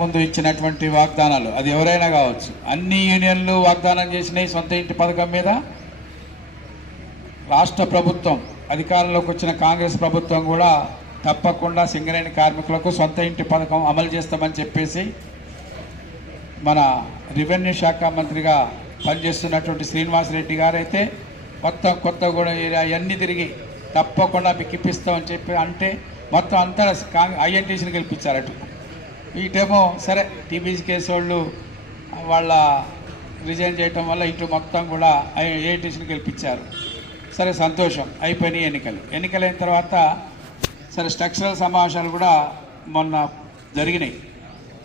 ముందు ఇచ్చినటువంటి వాగ్దానాలు. అది ఎవరైనా కావచ్చు. అన్ని యూనియన్లు వాగ్దానం చేసినాయి సొంత ఇంటి పథకం మీద రాష్ట్ర ప్రభుత్వం అధికారంలోకి వచ్చిన కాంగ్రెస్ ప్రభుత్వం కూడా తప్పకుండా సింగరేణి కార్మికులకు సొంత ఇంటి పథకం అమలు చేస్తామని చెప్పేసి మన రెవెన్యూ శాఖ మంత్రిగా పనిచేస్తున్నటువంటి శ్రీనివాసరెడ్డి గారైతే మొత్తం కొత్తగూడెం ఏరియా అన్నీ తిరిగి తప్పకుండా మీకు ఇప్పిస్తామని చెప్పి అంటే మొత్తం అంతా ఐఎన్టీసీని గెలిపించారట. ఇటేమో సరే టీబీసీ కేసు వాళ్ళు వాళ్ళ రిజైన్ చేయటం వల్ల ఇటు మొత్తం కూడా ఏఐటీసీని గెలిపించారు. సరే సంతోషం. అయిపోయినాయి ఎన్నికలు. ఎన్నికలైన తర్వాత సరే స్ట్రక్చరల్ సమావేశాలు కూడా మొన్న జరిగినాయి.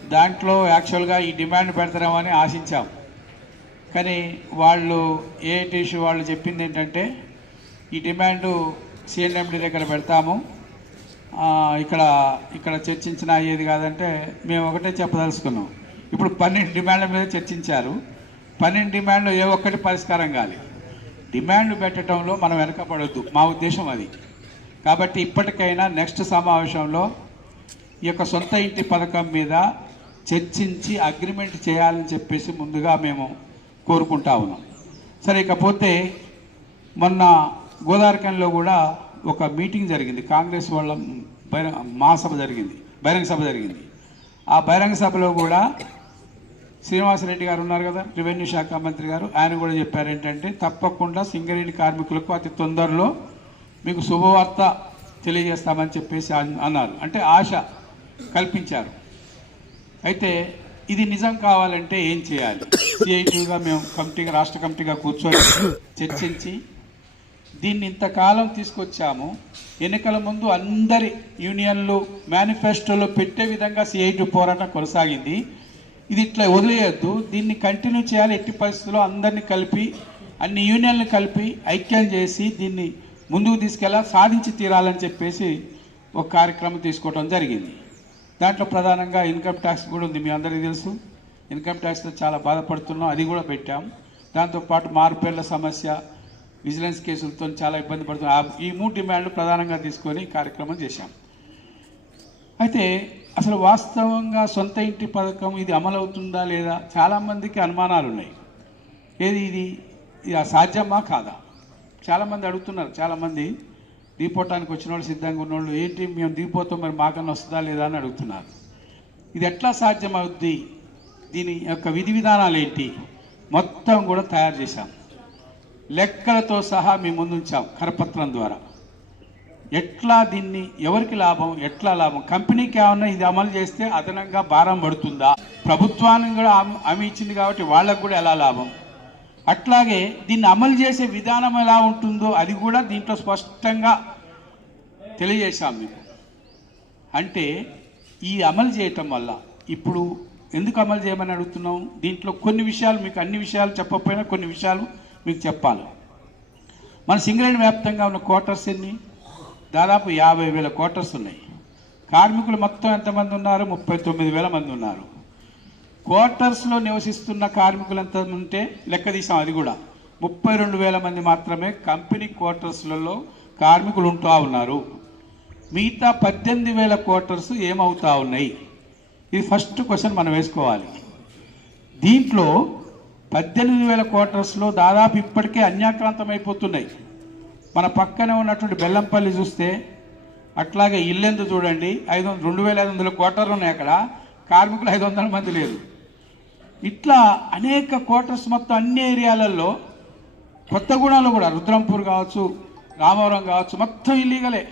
దాంట్లో యాక్చువల్గా ఈ డిమాండ్ పెడతామని ఆశించాం. కానీ వాళ్ళు ఏఐటీసీ వాళ్ళు చెప్పింది ఏంటంటే ఈ డిమాండు సిఎన్ఎండి దగ్గర పెడతాము. ఇక్కడ ఇక్కడ చర్చించిన అయ్యేది కాదంటే మేము ఒకటే చెప్పదలుచుకున్నాం. ఇప్పుడు పన్నెండు డిమాండ్ల మీద చర్చించారు. పన్నెండు డిమాండ్లు ఏ ఒక్కటి పరిష్కారం కాలి. డిమాండ్ పెట్టడంలో మనం వెనకబడొద్దు. మా ఉద్దేశం అది. కాబట్టి ఇప్పటికైనా నెక్స్ట్ సమావేశంలో ఈ యొక్క సొంత ఇంటి పథకం మీద చర్చించి అగ్రిమెంట్ చేయాలని చెప్పేసి ముందుగా మేము కోరుకుంటా ఉన్నాం. సరే ఇకపోతే మొన్న గోదావరికంలో కూడా ఒక మీటింగ్ జరిగింది. కాంగ్రెస్ వాళ్ళ బహిరంగ మహాసభ జరిగింది. బహిరంగ సభ జరిగింది. ఆ బహిరంగ సభలో కూడా శ్రీనివాసరెడ్డి గారు ఉన్నారు కదా రెవెన్యూ శాఖ మంత్రి గారు. ఆయన కూడా చెప్పారు ఏంటంటే తప్పకుండా సింగరేణి కార్మికులకు అతి తొందరలో మీకు శుభవార్త తెలియజేస్తామని చెప్పేసి అన్- అన్నారు. అంటే ఆశ కల్పించారు. అయితే ఇది నిజం కావాలంటే ఏం చేయాలి? సిఐటీగా మేము కమిటీగా రాష్ట్ర కమిటీగా కూర్చొని చర్చించి దీన్ని ఇంతకాలం తీసుకొచ్చాము. ఎన్నికల ముందు అందరి యూనియన్లు మేనిఫెస్టోలో పెట్టే విధంగా సిఐటి పోరాటం కొనసాగింది. ఇది ఇట్లా వదిలేయద్దు. దీన్ని కంటిన్యూ చేయాలి. ఎట్టి పరిస్థితుల్లో అందరినీ కలిపి అన్ని యూనియన్లు కలిపి ఐక్యం చేసి దీన్ని ముందుకు తీసుకెళ్ళా సాధించి తీరాలని చెప్పేసి ఒక కార్యక్రమం తీసుకోవడం జరిగింది. దాంట్లో ప్రధానంగా ఇన్కమ్ ట్యాక్స్ కూడా ఉంది. మీ అందరికీ తెలుసు. ఇన్కమ్ ట్యాక్స్తో చాలా బాధపడుతున్నాం. అది కూడా పెట్టాం. దాంతోపాటు మార్పేళ్ళ సమస్య విజిలెన్స్ కేసులతో చాలా ఇబ్బంది పడుతున్నాం ఈ మూడు డిమాండ్లు ప్రధానంగా తీసుకొని కార్యక్రమం చేశాం. అయితే అసలు వాస్తవంగా సొంత ఇంటి పథకం ఇది అమలవుతుందా లేదా? చాలామందికి అనుమానాలు ఉన్నాయి ఏది ఇది? ఇది సాధ్యమా కాదా? చాలామంది అడుగుతున్నారు. చాలామంది దీపోవటానికి వచ్చిన వాళ్ళు సిద్ధంగా ఉన్నోళ్ళు ఏంటి మేము దీపోతాం మరి మాకన్నా వస్తుందా లేదా? అని అడుగుతున్నారు. ఇది ఎట్లా సాధ్యమవుద్ది? దీని యొక్క విధి విధానాలు ఏంటి? మొత్తం కూడా తయారు చేశాం. లెక్కలతో సహా మీ ముందుంచాం కరపత్రం ద్వారా. ఎట్లా దీన్ని ఎవరికి లాభం ఎట్లా లాభం? కంపెనీకి ఏమన్నా ఇది అమలు చేస్తే అదనంగా భారం పడుతుందా? ప్రభుత్వానికి కూడా హామీ- ఇచ్చింది కాబట్టి వాళ్ళకు కూడా ఎలా లాభం? అట్లాగే దీన్ని అమలు చేసే విధానం ఎలా ఉంటుందో అది కూడా దీంట్లో స్పష్టంగా తెలియజేశాం మీకు అంటే ఈ అమలు చేయటం వల్ల ఇప్పుడు ఎందుకు అమలు చేయమని అడుగుతున్నాం? దీంట్లో కొన్ని విషయాలు మీకు అన్ని విషయాలు చెప్పకపోయినా కొన్ని విషయాలు మీకు చెప్పాలి. మన సింగరేణి వ్యాప్తంగా ఉన్న క్వార్టర్స్ ఎన్ని? దాదాపు యాభై వేల క్వార్టర్స్ ఉన్నాయి. కార్మికులు మొత్తం ఎంతమంది ఉన్నారు? ముప్పై తొమ్మిది వేల మంది ఉన్నారు. క్వార్టర్స్లో నివసిస్తున్న కార్మికులు ఎంత ఉంటే లెక్క తీసాం అది కూడా. ముప్పై రెండు వేల మంది మాత్రమే కంపెనీ క్వార్టర్స్లలో కార్మికులు ఉంటూ ఉన్నారు. మిగతా పద్దెనిమిది వేల క్వార్టర్స్ ఏమవుతా ఉన్నాయి? ఇది ఫస్ట్ క్వశ్చన్ మనం వేసుకోవాలి. దీంట్లో పద్దెనిమిది వేల క్వార్టర్స్లో దాదాపు ఇప్పటికే అన్యాక్రాంతం అయిపోతున్నాయి మన పక్కనే ఉన్నటువంటి బెల్లంపల్లి చూస్తే అట్లాగే ఇల్లెందు చూడండి ఐదు వందల రెండు వేల ఐదు వందల క్వార్టర్లు ఉన్నాయి అక్కడ. కార్మికులు ఐదు వందల మంది లేరు. ఇట్లా అనేక క్వార్టర్స్ మొత్తం అన్ని ఏరియాలలో కొత్తగూడెంలో కూడా రుద్రంపూర్ కావచ్చు రామవరం కావచ్చు మొత్తం ఇల్లీగలే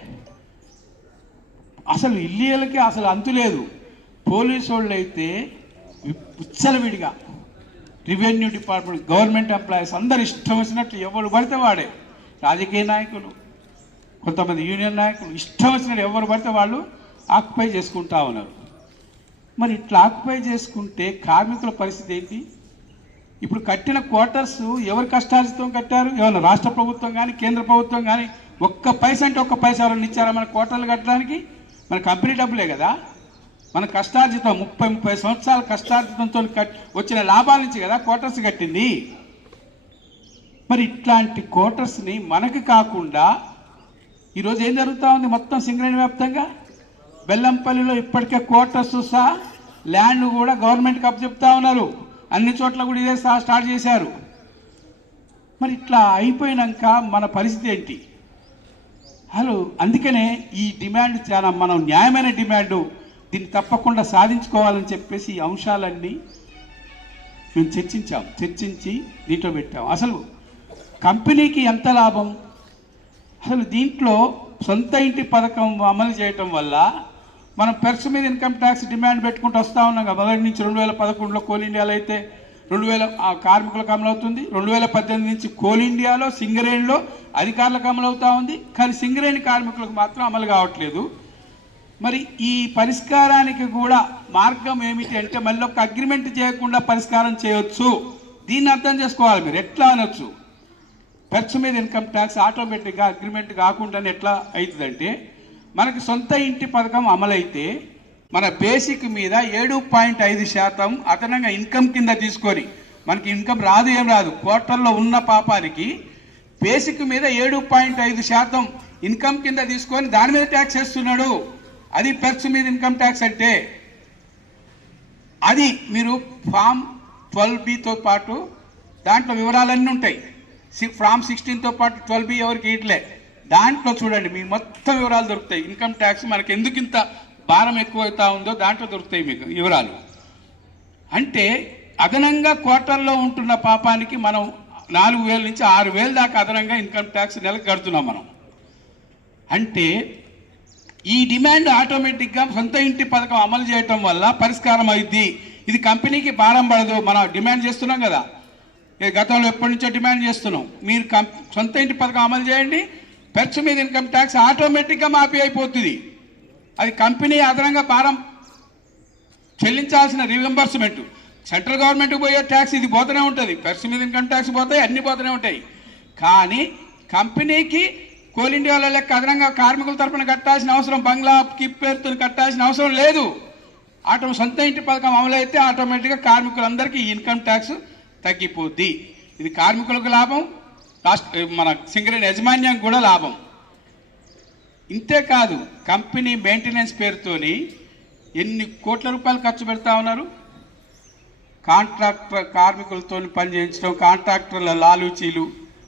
అసలు ఇల్లీగలకి అసలు అంతు లేదు. పోలీసు వాళ్ళు అయితే విచ్చలవిడిగా రెవెన్యూ డిపార్ట్మెంట్ గవర్నమెంట్ ఎంప్లాయీస్ అందరు ఇష్టం వచ్చినట్లు ఎవరు పడితే వాడే. రాజకీయ నాయకులు కొంతమంది యూనియన్ నాయకులు ఇష్టం వచ్చినట్టు ఎవరు పడితే వాళ్ళు ఆక్యుపై చేసుకుంటా ఉన్నారు. మరి ఇట్లా ఆక్యుపై చేసుకుంటే కార్మికుల పరిస్థితి ఏంటి? ఇప్పుడు కట్టిన క్వార్టర్స్ ఎవరు కష్టార్జితం కట్టారు? ఏమన్నా రాష్ట్ర ప్రభుత్వం కానీ కేంద్ర ప్రభుత్వం కానీ ఒక్క పైసా అంటే ఒక్క పైసా ఎవరైనా ఇచ్చారా మన క్వార్టర్లు కట్టడానికి? మన కంపెనీ డబ్బులే కదా. మన కష్టార్జితం ముప్పై ముప్పై సంవత్సరాల కష్టార్జితంతో వచ్చిన లాభాల నుంచి కదా క్వార్టర్స్ కట్టింది. మరి ఇట్లాంటి క్వార్టర్స్ని మనకి కాకుండా ఈరోజు ఏం జరుగుతూ ఉంది మొత్తం సింగరేణి వ్యాప్తంగా? బెల్లంపల్లిలో ఇప్పటికే క్వార్టర్స్ సహా ల్యాండ్ కూడా గవర్నమెంట్కి అప్పచెప్తా ఉన్నారు. అన్ని చోట్ల కూడా ఇదే సహా స్టార్ట్ చేశారు. మరి ఇట్లా అయిపోయినాక మన పరిస్థితి ఏంటి? హలో అందుకనే ఈ డిమాండ్ చాలా మనం న్యాయమైన డిమాండ్ దీన్ని తప్పకుండా సాధించుకోవాలని చెప్పేసి ఈ అంశాలన్నీ మేము చర్చించాం చర్చించి దీంట్లో పెట్టాం. అసలు కంపెనీకి ఎంత లాభం? అసలు దీంట్లో సొంత ఇంటి పథకం అమలు చేయటం వల్ల మనం పెర్స్ మీద ఇన్కమ్ ట్యాక్స్ డిమాండ్ పెట్టుకుంటూ వస్తూ ఉన్నాం కదా. మొదటి నుంచి రెండు వేల పదకొండులో కోల్ ఇండియాలో అయితే రెండు వేల కార్మికులకు అమలు అవుతుంది. రెండు వేల పద్దెనిమిది నుంచి కోల్ ఇండియాలో సింగరేణిలో అధికారులకు అమలు ఉంది. కానీ సింగరేణి కార్మికులకు మాత్రం అమలు కావట్లేదు. మరి ఈ పరిష్కారానికి కూడా మార్గం ఏమిటి అంటే మళ్ళీ ఒక అగ్రిమెంట్ చేయకుండా పరిష్కారం చేయొచ్చు. దీన్ని అర్థం చేసుకోవాలి మీరు. ఎట్లా అనొచ్చు? ఖర్చు మీద ఇన్కమ్ ట్యాక్స్ ఆటోమేటిక్గా అగ్రిమెంట్ కాకుండా ఎట్లా అవుతుందంటే మనకి సొంత ఇంటి పథకం అమలైతే మన బేసిక్ మీద ఏడు పాయింట్ ఐదు శాతం అదనంగా ఇన్కమ్ కింద తీసుకొని మనకి ఇన్కమ్ రాదు ఏం రాదు క్వార్టర్లో ఉన్న పాపానికి బేసిక్ మీద ఏడు పాయింట్ ఐదు శాతం ఇన్కమ్ కింద తీసుకొని దాని మీద ట్యాక్స్ వేస్తున్నాడు. అది ఖర్చు మీద ఇన్కమ్ ట్యాక్స్ అంటే అది మీరు ఫామ్ ట్వెల్వ్ బితో పాటు దాంట్లో వివరాలన్నీ ఉంటాయి. సి- ఫామ్ సిక్స్టీన్తో పాటు ట్వెల్వ్ బి ఎవరికి ఇట్లే దాంట్లో చూడండి మీ మొత్తం వివరాలు దొరుకుతాయి. ఇన్కమ్ ట్యాక్స్ మనకి ఎందుకు ఇంత భారం ఎక్కువ ఉందో దాంట్లో దొరుకుతాయి మీకు వివరాలు. అంటే అదనంగా క్వార్టర్లో ఉంటున్న పాపానికి మనం నాలుగు వేల నుంచి ఆరు వేల దాకా అదనంగా ఇన్కమ్ ట్యాక్స్ నెలకు కడుతున్నాం మనం. అంటే ఈ డిమాండ్ ఆటోమేటిక్గా సొంత ఇంటి పథకం అమలు చేయటం వల్ల పరిష్కారం అయింది ఇది కంపెనీకి భారం పడదు. మనం డిమాండ్ చేస్తున్నాం కదా. గతంలో ఎప్పటి నుంచో డిమాండ్ చేస్తున్నాం. మీరు సొంత ఇంటి పథకం అమలు చేయండి. ఖర్చు మీద ఇన్కమ్ ట్యాక్స్ ఆటోమేటిక్గా మాఫీ అయిపోతుంది. అది కంపెనీ అదనంగా భారం చెల్లించాల్సిన రీఎంబర్స్మెంట్ సెంట్రల్ గవర్నమెంట్కి పోయే ట్యాక్స్ ఇది పోతూనే ఉంటుంది. ఖర్చు మీద ఇన్కమ్ ట్యాక్స్ పోతాయి అన్ని పోతూనే ఉంటాయి. కానీ కంపెనీకి కోల్ ఇండియాలో లెక్క అదనంగా కార్మికుల తరపున కట్టాల్సిన అవసరం బంగ్లా కిప్ పేరుతో కట్టాల్సిన అవసరం లేదు. ఆటో సొంత ఇంటి పథకం అమలైతే ఆటోమేటిక్గా కార్మికులందరికీ ఇన్కమ్ ట్యాక్స్ తగ్గిపోద్ది. ఇది కార్మికులకు లాభం రాష్ట్ర మన సింగరేణి యాజమాన్యం కూడా లాభం. ఇంతే కాదు కంపెనీ మెయింటెనెన్స్ పేరుతోని ఎన్ని కోట్ల రూపాయలు ఖర్చు పెడతా ఉన్నారు? కాంట్రాక్టర్ కార్మికులతో పని చేయించడం కాంట్రాక్టర్ల లాలూచీలు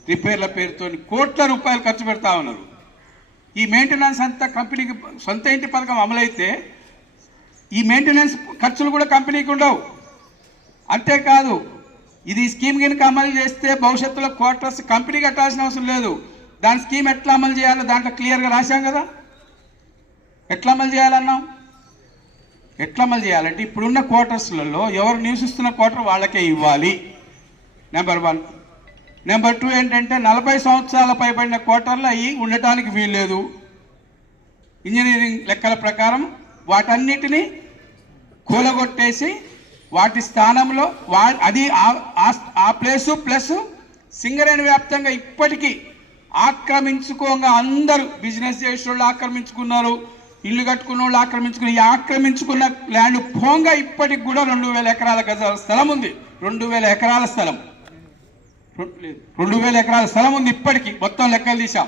రిపేర్ల పేరుతో కోట్ల రూపాయలు ఖర్చు పెడతా ఉన్నారు. ఈ మెయింటెనెన్స్ అంతా కంపెనీకి సొంత ఇంటి పథకం అమలైతే ఈ మెయింటెనెన్స్ ఖర్చులు కూడా కంపెనీకి ఉండవు. అంతేకాదు ఇది స్కీమ్ కనుక అమలు చేస్తే భవిష్యత్తులో క్వార్టర్స్ కంపెనీ కట్టాల్సిన అవసరం లేదు. దాని స్కీమ్ ఎట్లా అమలు చేయాలో దాంట్లో క్లియర్గా రాశాం కదా? ఎట్లా అమలు చేయాలన్నాం? ఎట్లా అమలు చేయాలంటే ఇప్పుడున్న క్వార్టర్స్లలో ఎవరు నివసిస్తున్న క్వార్టర్ వాళ్ళకే ఇవ్వాలి. నెంబర్ వన్ నెంబర్ టూ ఏంటంటే నలభై సంవత్సరాల పైబడిన క్వార్టర్లు అవి ఉండటానికి వీల్లేదు. ఇంజనీరింగ్ లెక్కల ప్రకారం వాటన్నిటినీ కూలగొట్టేసి వాటి స్థానంలో వా అది ఆ- ప్లేసు ప్లస్ సింగరేణి వ్యాప్తంగా ఇప్పటికీ ఆక్రమించుకోగా అందరూ బిజినెస్ చేసేవాళ్ళు ఆక్రమించుకున్నారు ఇల్లు కట్టుకున్న వాళ్ళు ఆక్రమించుకుని ఆక్రమించుకున్న ల్యాండ్ పోంగా ఇప్పటికి కూడా రెండు వేల ఎకరాల గజాల స్థలం ఉంది. రెండు వేల ఎకరాల స్థలం. రెండు వేల ఎకరాల స్థలం ఉంది ఇప్పటికీ. మొత్తం లెక్కలు తీసాం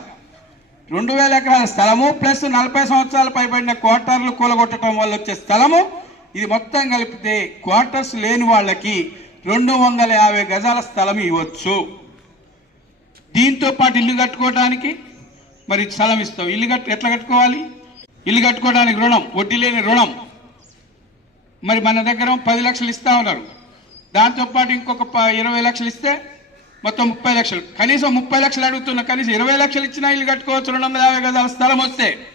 రెండు వేల ఎకరాల స్థలము ప్లస్ నలభై సంవత్సరాల పైబడిన క్వార్టర్లు కూలగొట్టడం వల్ల వచ్చే స్థలము ఇది మొత్తం కలిపితే క్వార్టర్స్ లేని వాళ్ళకి రెండు వందల యాభై గజాల స్థలం ఇవ్వచ్చు. దీంతో పాటు ఇల్లు కట్టుకోవడానికి మరి స్థలం ఇస్తాం. ఇల్లు కట్టు ఎట్లా కట్టుకోవాలి? ఇల్లు కట్టుకోవడానికి రుణం వడ్డీ లేని రుణం. మరి మన దగ్గర పది లక్షలు ఇస్తా ఉన్నారు. దాంతోపాటు ఇంకొక ఇరవై లక్షలు ఇస్తే మొత్తం ముప్పై లక్షలు. కనీసం ముప్పై లక్షలు అడుగుతున్నా కనీసం ఇరవై లక్షలు ఇచ్చినా ఇల్లు కట్టుకోవచ్చు రెండు వందల యాభై గదాల స్థలం వస్తే.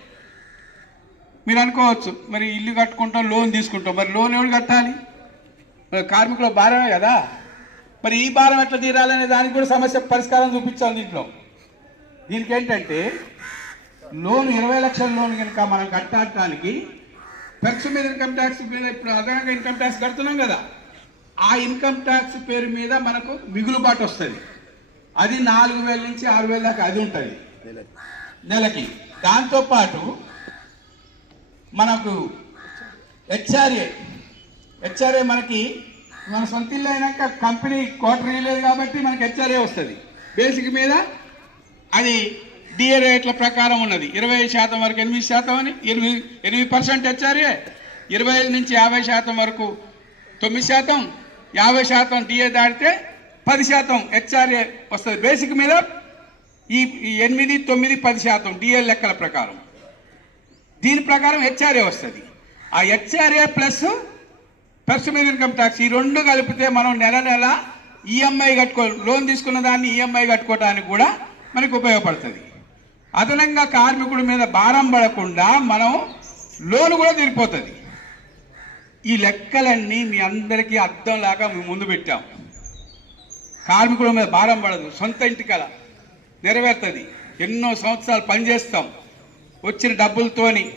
మీరు అనుకోవచ్చు మరి ఇల్లు కట్టుకుంటాం లోన్ తీసుకుంటాం. మరి లోన్ ఎవరు కట్టాలి? మరి కార్మికుల భారమే కదా. మరి ఈ భారం ఎట్లా తీరాలనే దానికి కూడా సమస్య పరిష్కారం చూపించాలి దీంట్లో. దీనికి ఏంటంటే లోన్ ఇరవై లక్షల లోన్ కనుక మనం కట్టడానికి ఖర్చు మీద ఇన్కమ్ ట్యాక్స్ మీద ఇప్పుడు అదనంగా ఇన్కమ్ ట్యాక్స్ కడుతున్నాం కదా. ఆ ఇన్కమ్ ట్యాక్స్ పేరు మీద మనకు మిగులుబాటు వస్తుంది. అది నాలుగు వేల నుంచి ఆరు వేల దాకా అది ఉంటుంది. నెలకి. దాంతోపాటు మనకు హెచ్ఆర్ఏ. హెచ్ఆర్ఏ మనకి మన సొంత ఇల్లు అయినాక కంపెనీ క్వార్టర్ ఇవ్వలేదు కాబట్టి మనకి హెచ్ఆర్ఏ వస్తుంది. బేసిక్ మీద అది డిఏ రేట్ల ప్రకారం ఉన్నది. ఇరవై శాతం వరకు ఎనిమిది శాతం అని ఎనిమిది ఎనిమిది పర్సెంట్ హెచ్ఆర్ఏ. ఇరవై ఐదు నుంచి యాభై శాతం వరకు తొమ్మిది శాతం. యాభై శాతం డిఏ దాటితే పది శాతం హెచ్ఆర్ఏ వస్తుంది. బేసిక్ మీద ఈ ఎనిమిది తొమ్మిది పది శాతం డిఏ లెక్కల ప్రకారం. దీని ప్రకారం హెచ్ఆర్ఏ వస్తుంది. ఆ హెచ్ఆర్ఏ ప్లస్ పర్సన్ మీద ఇన్కమ్ ట్యాక్స్ ఈ రెండు కలిపితే మనం నెల నెల ఈఎంఐ కట్టుకో లోన్ తీసుకున్న దాన్ని ఈఎంఐ కట్టుకోవడానికి కూడా మనకు ఉపయోగపడుతుంది. అదనంగా కార్మికుడి మీద భారం పడకుండా మనం లోన్ కూడా తీరిపోతుంది. ఈ లెక్కలన్నీ మీ అందరికీ అర్థంలాగా మేము ముందు పెట్టాం. కార్మికుల మీద భారం పడదు సొంత ఇంటి కల నెరవేరుతుంది. ఎన్నో సంవత్సరాలు పనిచేస్తాం వచ్చిన డబ్బులతోని.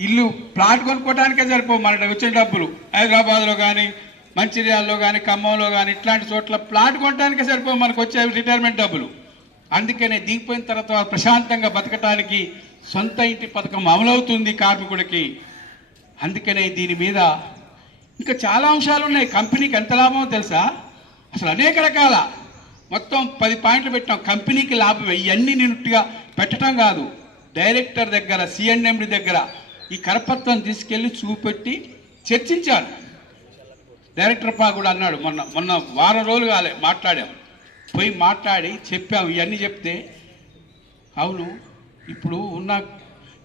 ఇల్లు ప్లాట్ కొనుక్కోవడానికే సరిపోవు మన వచ్చిన డబ్బులు. హైదరాబాద్లో కానీ మంచిర్యాలలో కానీ ఖమ్మంలో కానీ ఇట్లాంటి చోట్ల ప్లాట్ కొనడానికే సరిపోవు మనకు వచ్చే రిటైర్మెంట్ డబ్బులు. అందుకనే దిగిపోయిన తర్వాత ప్రశాంతంగా బతకటానికి సొంత ఇంటి పథకం అమలవుతుంది కార్మికుడికి. అందుకనే దీని మీద ఇంకా చాలా అంశాలు ఉన్నాయి. కంపెనీకి ఎంత లాభమో తెలుసా? అసలు అనేక రకాల మొత్తం పది పాయింట్లు పెట్టాం కంపెనీకి లాభం ఇవన్నీ నిన్నట్టుగా పెట్టడం కాదు. డైరెక్టర్ దగ్గర సిఎన్ఎండి దగ్గర ఈ కరపత్రం తీసుకెళ్ళి చూపెట్టి చర్చించాను. డైరెక్టర్ పా కూడా అన్నాడు మొన్న మొన్న వారం రోజులు కాలే మాట్లాడాం. పోయి మాట్లాడి చెప్పాము ఇవన్నీ చెప్తే. అవును ఇప్పుడు ఉన్న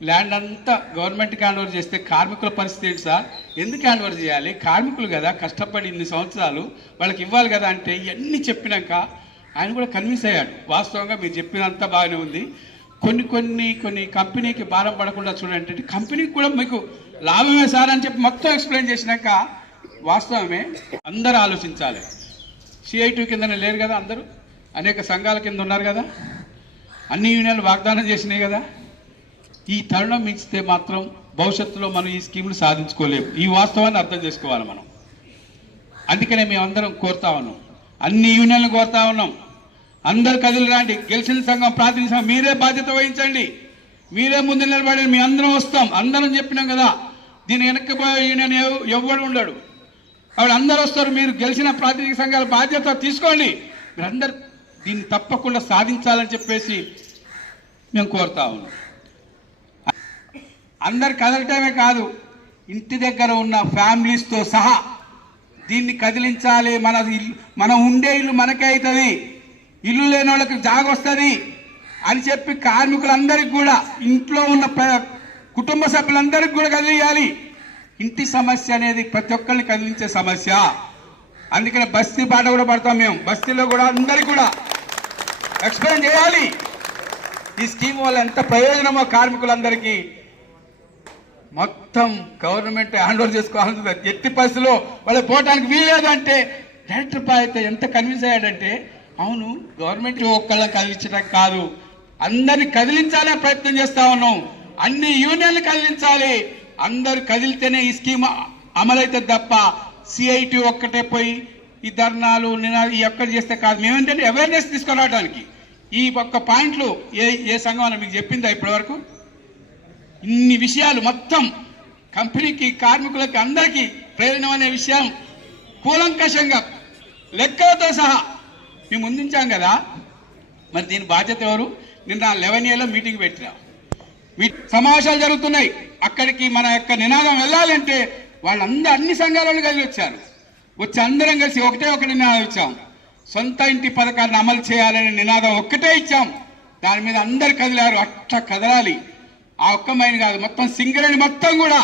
ల్యాండ్ అంతా గవర్నమెంట్కి హ్యాండ్ ఓవర్ చేస్తే కార్మికుల పరిస్థితి ఏంటి సార్? ఎందుకు హ్యాండ్ ఓవర్ చేయాలి? కార్మికులు కదా కష్టపడి ఇన్ని సంవత్సరాలు వాళ్ళకి ఇవ్వాలి కదా అంటే ఇవన్నీ చెప్పినాక ఆయన కూడా కన్విన్స్ అయ్యాడు. వాస్తవంగా మీరు చెప్పినంత బాగానే ఉంది. కొన్ని కొన్ని కొన్ని కంపెనీకి భారం పడకుండా చూడండి. కంపెనీకి కూడా మీకు లాభమే సార్ అని చెప్పి మొత్తం ఎక్స్ప్లెయిన్ చేసినాక వాస్తవమే అందరూ ఆలోచించాలి. సిఐటి కిందనే లేరు కదా అందరూ? అనేక సంఘాల కింద ఉన్నారు కదా? అన్ని యూనియన్లు వాగ్దానం చేసినాయి కదా? ఈ తరుణం మించితే మాత్రం భవిష్యత్తులో మనం ఈ స్కీములు సాధించుకోలేము. ఈ వాస్తవాన్ని అర్థం చేసుకోవాలి మనం. అందుకనే మేమందరం కోరుతా ఉన్నాం. అన్ని యూనియన్లు కోరుతా ఉన్నాం. అందరు కదిలి రాండి. గెలిచిన సంఘం ప్రాతినిధ్యం సంఘం మీరే బాధ్యత వహించండి. మీరే ముందు నిలబడి మీ అందరం వస్తాం. అందరం చెప్పినాం కదా. దీని వెనక్కిపోయే యూనియన్ ఎవ్వడు ఉండడు. కాబట్టి అందరూ వస్తారు. మీరు గెలిచిన ప్రాతినిధిక సంఘాల బాధ్యత తీసుకోండి. మీరందరు దీన్ని తప్పకుండా సాధించాలని చెప్పేసి మేము కోరుతా ఉన్నాం. అందరు కదలటమే కాదు ఇంటి దగ్గర ఉన్న ఫ్యామిలీస్తో సహా దీన్ని కదిలించాలి. మన ఇల్లు మనం ఉండే ఇల్లు మనకే అవుతుంది ఇల్లు లేని వాళ్ళకి జాగ వస్తుంది అని చెప్పి కార్మికులందరికీ కూడా ఇంట్లో ఉన్న ప్ర- కుటుంబ సభ్యులందరికీ కూడా కదిలియాలి. ఇంటి సమస్య అనేది ప్రతి ఒక్కరిని కదిలించే సమస్య. అందుకనే బస్తీ పాట కూడా పడతాం మేము. బస్తీలో కూడా అందరికీ కూడా ఎక్స్ప్లెయిన్ చేయాలి. ఈ స్కీమ్ వల్ల ఎంత ప్రయోజనమో కార్మికులందరికీ మొత్తం గవర్నమెంట్ హ్యాండ్ ఓవర్ చేసుకోవాలని ఎట్టి పరిస్థితిలో వాళ్ళు పోవడానికి వీల్లేదు అంటే డైరెక్టర్ అయితే ఎంత కన్విన్స్ అయ్యాడంటే అవును గవర్నమెంట్ ఒక్కళ్ళని కదిలించడం కాదు. అందరిని కదిలించాలనే ప్రయత్నం చేస్తా ఉన్నాం. అన్ని యూనియన్లు కదిలించాలి. అందరు కదిలితేనే ఈ స్కీమ్ అమలైతే తప్ప సిఐటి ఒక్కటే పోయి ఈ ధర్నాలు నినా ఈ ఒక్కటి చేస్తే కాదు. మేమేంటంటే అవేర్నెస్ తీసుకురావడానికి. ఈ ఒక్క పాయింట్లు ఏ ఏ సంఘం మీకు చెప్పిందా ఇప్పటివరకు? ఇన్ని విషయాలు మొత్తం కంపెనీకి కార్మికులకి అందరికీ ప్రయోజనం అనే విషయం కూలంకషంగా లెక్కలతో సహా మేము ముందుంచాం కదా. మరి దీని బాధ్యత ఎవరు? నిన్న లెవెన్ ఇయర్లో మీటింగ్ పెట్టినా. మీ సమావేశాలు జరుగుతున్నాయి. అక్కడికి మన యొక్క నినాదం వెళ్ళాలంటే వాళ్ళందరూ అన్ని సంఘాల వాళ్ళు కలిసి వచ్చారు. వచ్చి అందరం కలిసి ఒకటే ఒక నినాదం ఇచ్చాం. సొంత ఇంటి పథకాన్ని అమలు చేయాలనే నినాదం ఒక్కటే ఇచ్చాం. దాని మీద అందరు కదిలారు. అట్లా కదలాలి. ఆ ఒక్క మైన్ కాదు మొత్తం సింగరేణి మొత్తం కూడా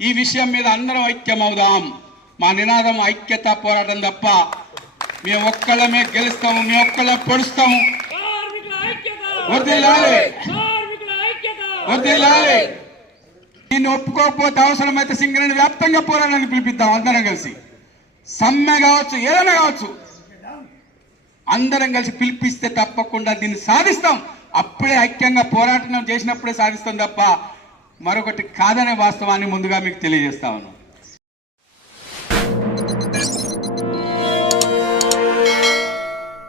ఈ విషయం మీద అందరం ఐక్యమవుదాం. మా నినాదం ఐక్యత పోరాటం తప్ప మేము ఒక్కళ్ళమే గెలుస్తాము మేము ఒక్కళ్ళ పొడుస్తాము. వదిలాలి. ఐక్యత దీన్ని ఒప్పుకోకపోతే అవసరమైతే సింగరేణి వ్యాప్తంగా పోరాటాన్ని పిలిపిద్దాం అందరం కలిసి. సమ్మె కావచ్చు ఏదైనా కావచ్చు. అందరం కలిసి పిలిపిస్తే తప్పకుండా దీన్ని సాధిస్తాం. అప్పుడే ఐక్యంగా పోరాటం చేసినప్పుడే సాధిస్తాం తప్ప మరొకటి కాదనే వాస్తవాన్ని ముందుగా మీకు తెలియజేస్తా